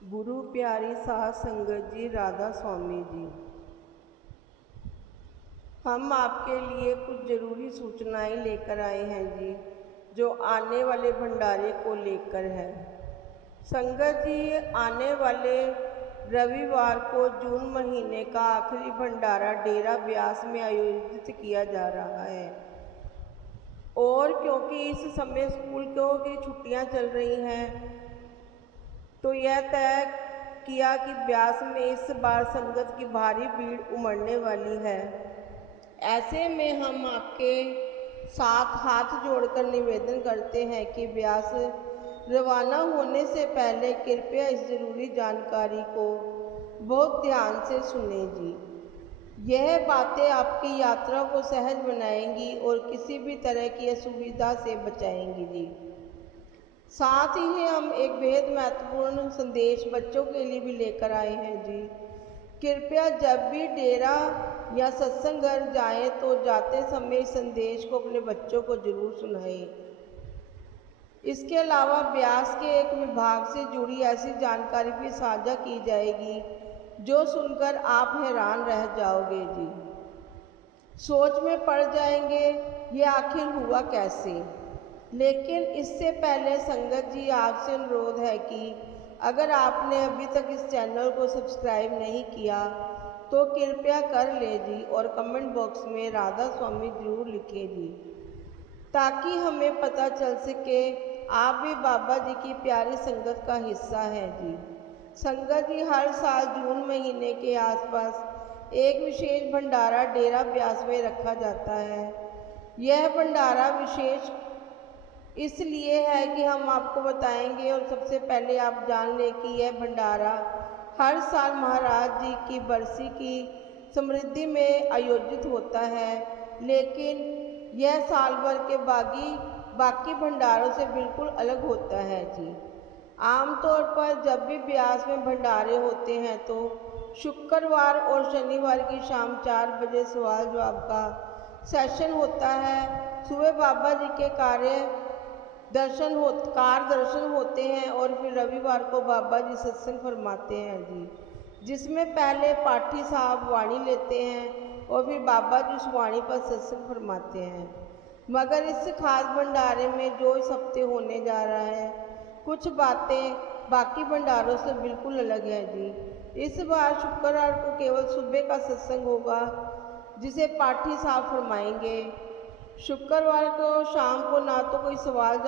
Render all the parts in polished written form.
गुरु प्यारी साध संगत जी, राधा स्वामी जी, हम आपके लिए कुछ ज़रूरी सूचनाएं लेकर आए हैं जी, जो आने वाले भंडारे को लेकर है। संगत जी, आने वाले रविवार को जून महीने का आखिरी भंडारा डेरा ब्यास में आयोजित किया जा रहा है और क्योंकि इस समय स्कूल की छुट्टियां चल रही हैं, तो यह तय किया कि ब्यास में इस बार संगत की भारी भीड़ उमड़ने वाली है। ऐसे में हम आपके साथ हाथ जोड़कर निवेदन करते हैं कि ब्यास रवाना होने से पहले कृपया इस ज़रूरी जानकारी को बहुत ध्यान से सुनें जी। यह बातें आपकी यात्रा को सहज बनाएंगी और किसी भी तरह की असुविधा से बचाएंगी जी। साथ ही हम एक बेहद महत्वपूर्ण संदेश बच्चों के लिए भी लेकर आए हैं जी। कृपया जब भी डेरा या सत्संग घर जाएं तो जाते समय इस संदेश को अपने बच्चों को जरूर सुनाएं। इसके अलावा ब्यास के एक विभाग से जुड़ी ऐसी जानकारी भी साझा की जाएगी जो सुनकर आप हैरान रह जाओगे जी। सोच में पड़ जाएंगे ये आखिर हुआ कैसे। लेकिन इससे पहले संगत जी, आपसे अनुरोध है कि अगर आपने अभी तक इस चैनल को सब्सक्राइब नहीं किया तो कृपया कर ले जी और कमेंट बॉक्स में राधा स्वामी जरूर लिखें जी, ताकि हमें पता चल सके आप भी बाबा जी की प्यारी संगत का हिस्सा हैं जी। संगत जी, हर साल जून महीने के आसपास एक विशेष भंडारा डेरा ब्यास में रखा जाता है। यह भंडारा विशेष इसलिए है कि हम आपको बताएंगे और सबसे पहले आप जान लें कि यह भंडारा हर साल महाराज जी की बरसी की समृद्धि में आयोजित होता है, लेकिन यह साल भर के बाकी भंडारों से बिल्कुल अलग होता है जी। आमतौर पर जब भी ब्यास में भंडारे होते हैं तो शुक्रवार और शनिवार की शाम 4 बजे सवाल जवाब का सेशन होता है। सुबह बाबा जी के कार दर्शन होते हैं और फिर रविवार को बाबा जी सत्संग फरमाते हैं जी, जिसमें पहले पाठी साहब वाणी लेते हैं और फिर बाबा जी उस वाणी पर सत्संग फरमाते हैं। मगर इस खास भंडारे में जो इस हफ्ते होने जा रहा है, कुछ बातें बाकी भंडारों से बिल्कुल अलग है जी। इस बार शुक्रवार को केवल सुबह का सत्संग होगा जिसे पाठी साहब फरमाएंगे। शुक्रवार को शाम को ना तो कोई सवाल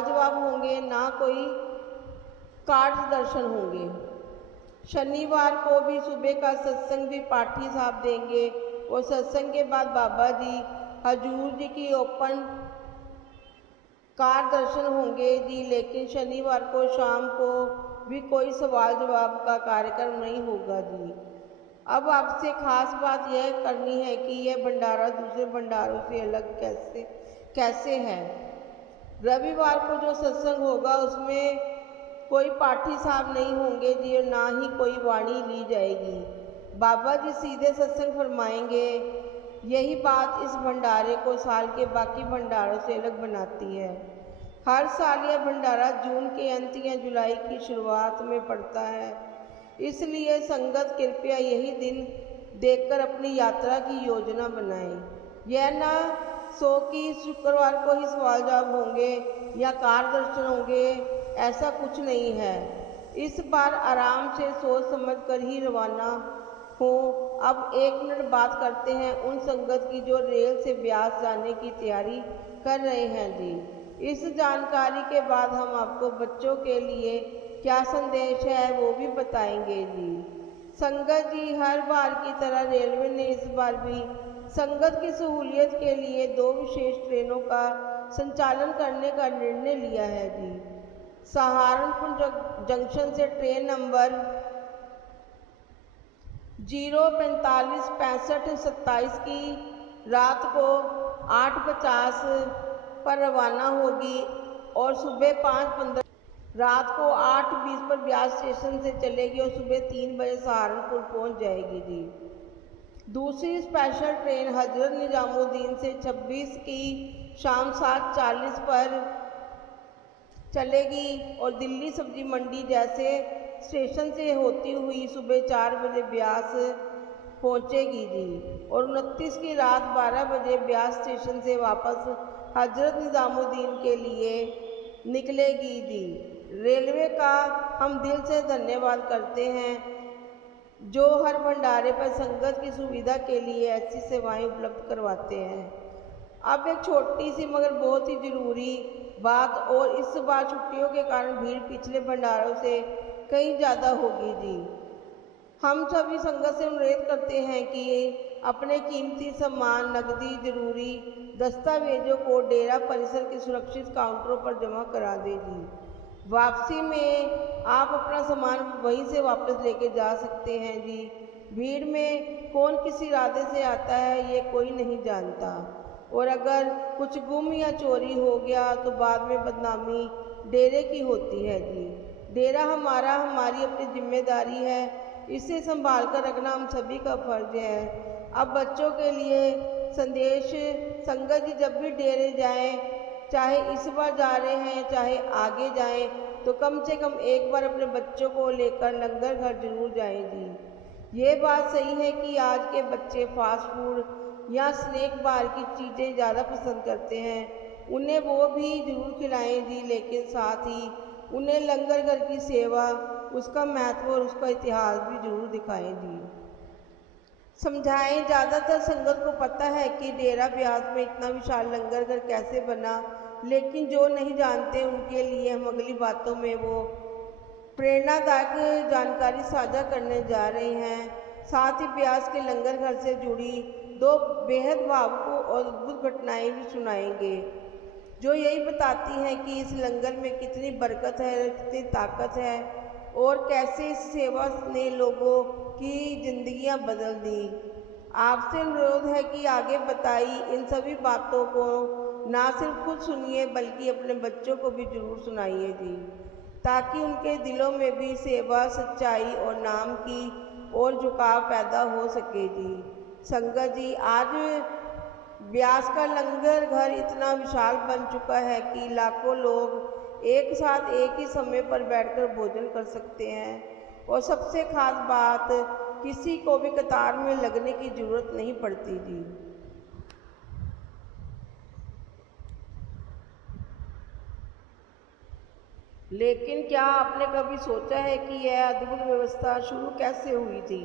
जवाब होंगे, ना कोई कार्ड दर्शन होंगे। शनिवार को भी सुबह का सत्संग भी पाठी साहब देंगे और सत्संग के बाद बाबा जी हजूर जी की ओपन कार दर्शन होंगे जी। लेकिन शनिवार को शाम को भी कोई सवाल जवाब का कार्यक्रम नहीं होगा जी। अब आपसे खास बात यह करनी है कि यह भंडारा दूसरे भंडारों से अलग कैसे है। रविवार को जो सत्संग होगा उसमें कोई पाठी साहब नहीं होंगे जी और ना ही कोई वाणी ली जाएगी। बाबा जी सीधे सत्संग फरमाएंगे। यही बात इस भंडारे को साल के बाकी भंडारों से अलग बनाती है। हर साल यह भंडारा जून के अंत या जुलाई की शुरुआत में पड़ता है, इसलिए संगत कृपया यही दिन देखकर अपनी यात्रा की योजना बनाएं। यह ना सो कि शुक्रवार को ही सवाल जवाब होंगे या कार दर्शन होंगे, ऐसा कुछ नहीं है। इस बार आराम से सोच समझ कर ही रवाना हो। अब 1 मिनट बात करते हैं उन संगत की जो रेल से ब्यास जाने की तैयारी कर रहे हैं जी। इस जानकारी के बाद हम आपको बच्चों के लिए क्या संदेश है वो भी बताएंगे जी। संगत जी, हर बार की तरह रेलवे ने इस बार भी संगत की सहूलियत के लिए 2 विशेष ट्रेनों का संचालन करने का निर्णय लिया है जी। सहारनपुर जंक्शन से ट्रेन नंबर 045 65 27 की रात को 8:50 पर रवाना होगी और सुबह 5:15 रात को 8:20 पर ब्यास स्टेशन से चलेगी और सुबह 3 बजे सहारनपुर पहुंच जाएगी जी। दूसरी स्पेशल ट्रेन हजरत निजामुद्दीन से 26 की शाम 7:40 पर चलेगी और दिल्ली सब्जी मंडी जैसे स्टेशन से होती हुई सुबह 4 बजे ब्यास पहुंचेगी जी। और 29 की रात 12 बजे ब्यास स्टेशन से वापस हजरत निज़ामुद्दीन के लिए निकलेगी जी। रेलवे का हम दिल से धन्यवाद करते हैं जो हर भंडारे पर संगत की सुविधा के लिए ऐसी सेवाएं उपलब्ध करवाते हैं। अब एक छोटी सी मगर बहुत ही ज़रूरी बात, और इस बार छुट्टियों के कारण भीड़ पिछले भंडारों से कहीं ज़्यादा होगी जी। हम सभी संगत से अनुरोध करते हैं कि अपने कीमती सामान, नकदी, जरूरी दस्तावेजों को डेरा परिसर के सुरक्षित काउंटरों पर जमा करा दें जी। वापसी में आप अपना सामान वहीं से वापस लेके जा सकते हैं जी। भीड़ में कौन किस इरादे से आता है ये कोई नहीं जानता, और अगर कुछ गुम या चोरी हो गया तो बाद में बदनामी डेरे की होती है जी। डेरा हमारा, हमारी अपनी जिम्मेदारी है, इसे संभाल कर रखना हम सभी का फर्ज है। अब बच्चों के लिए संदेश, संगत जी जब भी डेरे जाएं, चाहे इस बार जा रहे हैं चाहे आगे जाएं, तो कम से कम एक बार अपने बच्चों को लेकर लंगर घर जरूर जाएं जी। ये बात सही है कि आज के बच्चे फास्ट फूड या स्नैक बार की चीज़ें ज़्यादा पसंद करते हैं, उन्हें वो भी ज़रूर खिलाएं जी, लेकिन साथ ही उन्हें लंगर घर की सेवा, उसका महत्व और उसका इतिहास भी जरूर दिखाएं जी, समझाएं। ज़्यादातर संगत को पता है कि डेरा ब्यास में इतना विशाल लंगर घर कैसे बना, लेकिन जो नहीं जानते उनके लिए हम अगली बातों में वो प्रेरणादायक जानकारी साझा करने जा रहे हैं। साथ ही ब्यास के लंगर घर से जुड़ी 2 बेहद भावुक और अद्भुत घटनाएं भी सुनाएंगे, जो यही बताती हैं कि इस लंगर में कितनी बरकत है, कितनी ताकत है, और कैसे इस सेवा ने लोगों की जिंदगियां बदल दी। आपसे अनुरोध है कि आगे बताई इन सभी बातों को ना सिर्फ खुद सुनिए बल्कि अपने बच्चों को भी जरूर सुनाइए जी, ताकि उनके दिलों में भी सेवा, सच्चाई और नाम की और झुकाव पैदा हो सके जी। संगत जी, आज ब्यास का लंगर घर इतना विशाल बन चुका है कि लाखों लोग एक साथ एक ही समय पर बैठकर भोजन कर सकते हैं, और सबसे खास बात, किसी को भी कतार में लगने की जरूरत नहीं पड़ती जी। लेकिन क्या आपने कभी सोचा है कि यह अद्भुत व्यवस्था शुरू कैसे हुई थी?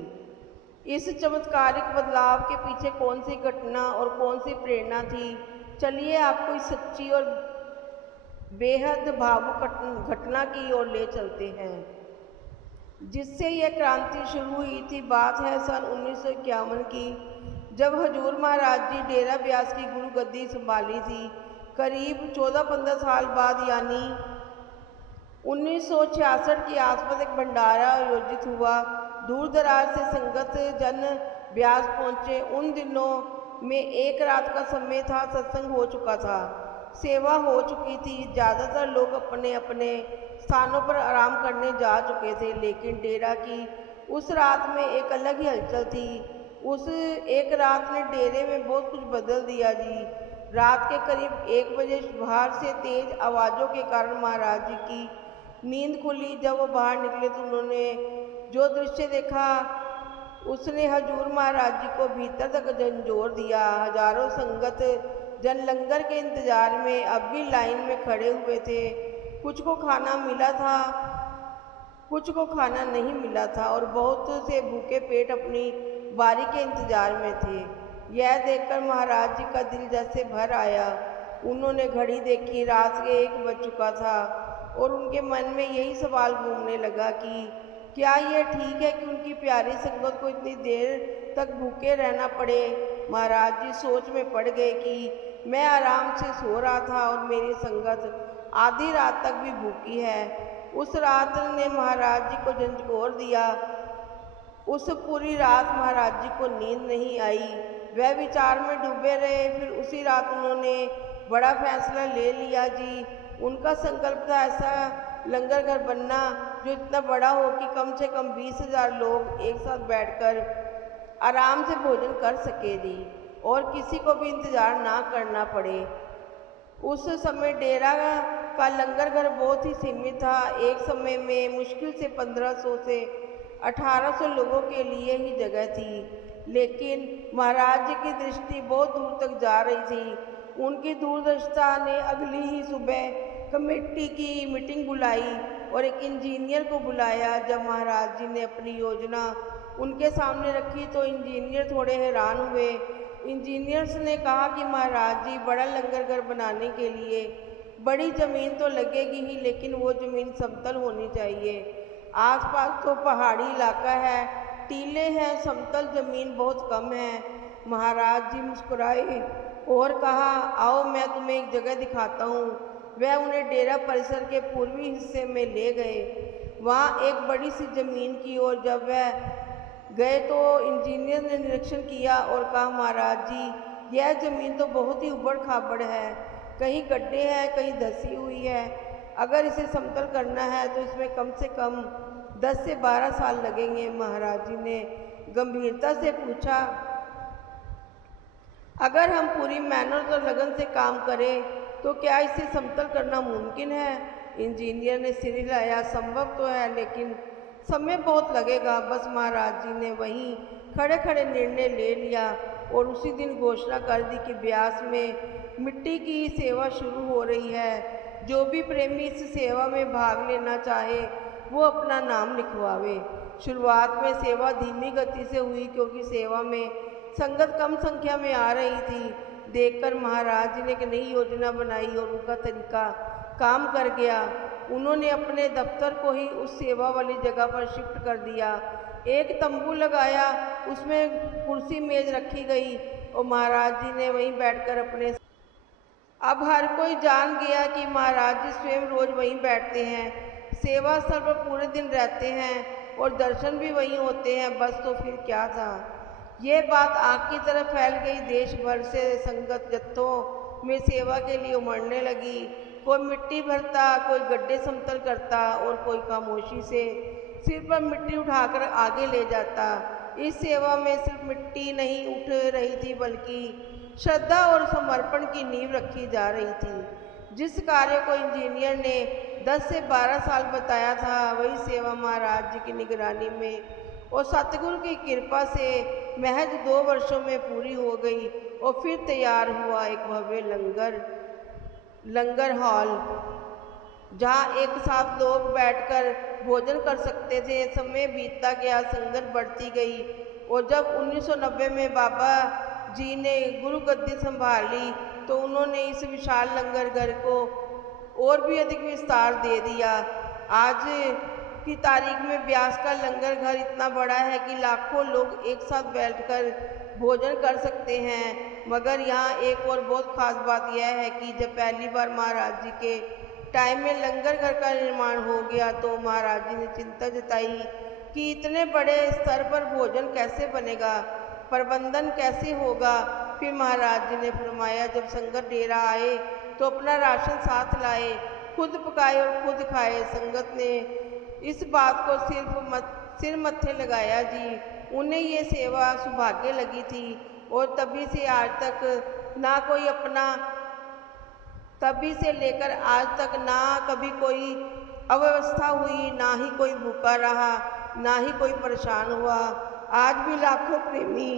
इस चमत्कारिक बदलाव के पीछे कौन सी घटना और कौन सी प्रेरणा थी? चलिए आपको इस सच्ची और बेहद भावुक घटना की ओर ले चलते हैं, जिससे यह क्रांति शुरू हुई थी। बात है सन 1951 की, जब हजूर महाराज जी डेरा ब्यास की गुरु गद्दी संभाली थी। करीब 14-15 साल बाद यानी 1966 के आसपास एक भंडारा आयोजित हुआ। दूर दराज से संगत जन ब्यास पहुंचे। उन दिनों में एक रात का समय था, सत्संग हो चुका था, सेवा हो चुकी थी, ज़्यादातर लोग अपने अपने स्थानों पर आराम करने जा चुके थे। लेकिन डेरा की उस रात में एक अलग ही हलचल थी। उस एक रात ने डेरे में बहुत कुछ बदल दिया जी। रात के करीब 1 बजे बाहर से तेज आवाज़ों के कारण महाराज जी की नींद खुली। जब वो बाहर निकले तो उन्होंने जो दृश्य देखा उसने हजूर महाराज जी को भीतर तक झंझोर दिया। हजारों संगत जन लंगर के इंतजार में अब भी लाइन में खड़े हुए थे। कुछ को खाना मिला था, कुछ को खाना नहीं मिला था, और बहुत से भूखे पेट अपनी बारी के इंतजार में थे। यह देखकर महाराज जी का दिल जैसे भर आया। उन्होंने घड़ी देखी, रात के 1 बज चुका था, और उनके मन में यही सवाल घूमने लगा कि क्या यह ठीक है कि उनकी प्यारी संगत को इतनी देर तक भूखे रहना पड़े। महाराज जी सोच में पड़ गए कि मैं आराम से सो रहा था और मेरी संगत आधी रात तक भी भूखी है। उस रात ने महाराज जी को झंझोर दिया। उस पूरी रात महाराज जी को नींद नहीं आई। वह विचार में डूबे रहे। फिर उसी रात उन्होंने बड़ा फैसला ले लिया जी। उनका संकल्प था ऐसा लंगर घर बनना जो इतना बड़ा हो कि कम से कम 20,000 लोग एक साथ बैठकर आराम से भोजन कर सके जी, और किसी को भी इंतज़ार ना करना पड़े। उस समय डेरा का लंगर घर बहुत ही सीमित था। एक समय में मुश्किल से 1500 से 1800 लोगों के लिए ही जगह थी, लेकिन महाराज जी की दृष्टि बहुत दूर तक जा रही थी। उनकी दूरदर्शिता ने अगली ही सुबह कमेटी की मीटिंग बुलाई और एक इंजीनियर को बुलाया। जब महाराज जी ने अपनी योजना उनके सामने रखी तो इंजीनियर थोड़े हैरान हुए। इंजीनियर्स ने कहा कि महाराज जी, बड़ा लंगर घर बनाने के लिए बड़ी ज़मीन तो लगेगी ही, लेकिन वो ज़मीन समतल होनी चाहिए। आसपास तो पहाड़ी इलाका है, टीले हैं, समतल ज़मीन बहुत कम है। महाराज जी मुस्कुराए और कहा, आओ मैं तुम्हें एक जगह दिखाता हूँ। वह उन्हें डेरा परिसर के पूर्वी हिस्से में ले गए। वहाँ एक बड़ी सी ज़मीन की ओर जब वह गए तो इंजीनियर ने निरीक्षण किया और कहा, महाराज जी, यह ज़मीन तो बहुत ही उबड़ खाबड़ है, कहीं गड्ढे हैं, कहीं धंसी हुई है। अगर इसे समतल करना है तो इसमें कम से कम 10 से 12 साल लगेंगे। महाराज जी ने गंभीरता से पूछा, अगर हम पूरी मेहनत और लगन से काम करें तो क्या इसे समतल करना मुमकिन है? इंजीनियर ने सिर हिलाया, संभव तो है, लेकिन समय बहुत लगेगा। बस महाराज जी ने वहीं खड़े खड़े निर्णय ले लिया और उसी दिन घोषणा कर दी कि ब्यास में मिट्टी की सेवा शुरू हो रही है। जो भी प्रेमी इस सेवा में भाग लेना चाहे वो अपना नाम लिखवावे। शुरुआत में सेवा धीमी गति से हुई क्योंकि सेवा में संगत कम संख्या में आ रही थी। देखकर महाराज जी ने एक नई योजना बनाई और उनका तरीका काम कर गया। उन्होंने अपने दफ्तर को ही उस सेवा वाली जगह पर शिफ्ट कर दिया। एक तंबू लगाया, उसमें कुर्सी मेज रखी गई और महाराज जी ने वहीं बैठकर अपने अब हर कोई जान गया कि महाराज जी स्वयं रोज वहीं बैठते हैं, सेवा स्थल पर पूरे दिन रहते हैं और दर्शन भी वहीं होते हैं। बस तो फिर क्या था। ये बात आग की तरह फैल गई। देश भर से संगत जत्थों में सेवा के लिए उमड़ने लगी। कोई मिट्टी भरता, कोई गड्ढे समतल करता और कोई खामोशी से सिर पर मिट्टी उठाकर आगे ले जाता। इस सेवा में सिर्फ मिट्टी नहीं उठ रही थी, बल्कि श्रद्धा और समर्पण की नींव रखी जा रही थी। जिस कार्य को इंजीनियर ने 10 से 12 साल बताया था, वही सेवा महाराज जी की निगरानी में और सतगुरु की कृपा से महज 2 वर्षों में पूरी हो गई और फिर तैयार हुआ एक भव्य लंगर हॉल, जहाँ एक साथ लोग बैठकर भोजन कर सकते थे। समय बीतता गया, संगत बढ़ती गई और जब 1990 में बाबा जी ने गुरु गद्दी संभाली तो उन्होंने इस विशाल लंगर घर को और भी अधिक विस्तार दे दिया। आज की तारीख में ब्यास का लंगर घर इतना बड़ा है कि लाखों लोग एक साथ बैठकर भोजन कर सकते हैं। मगर यहाँ एक और बहुत खास बात यह है कि जब पहली बार महाराज जी के टाइम में लंगर घर का निर्माण हो गया तो महाराज जी ने चिंता जताई कि इतने बड़े स्तर पर भोजन कैसे बनेगा, प्रबंधन कैसे होगा। फिर महाराज जी ने फरमाया, जब संगत डेरा आए तो अपना राशन साथ लाए, खुद पकाए और खुद खाए। संगत ने इस बात को सिर मत्थे लगाया जी। उन्हें ये सेवा सौभाग्य लगी थी और तभी से आज तक ना कोई अपना तभी से लेकर आज तक ना कभी कोई अव्यवस्था हुई, ना ही कोई भूखा रहा, ना ही कोई परेशान हुआ। आज भी लाखों प्रेमी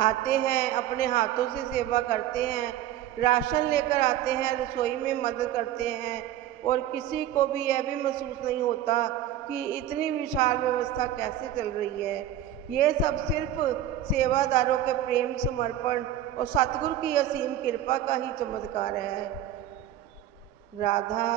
आते हैं, अपने हाथों से सेवा करते हैं, राशन लेकर आते हैं, रसोई में मदद करते हैं और किसी को भी यह भी महसूस नहीं होता कि इतनी विशाल व्यवस्था कैसे चल रही है। ये सब सिर्फ सेवादारों के प्रेम, समर्पण और सतगुरु की असीम कृपा का ही चमत्कार है। राधा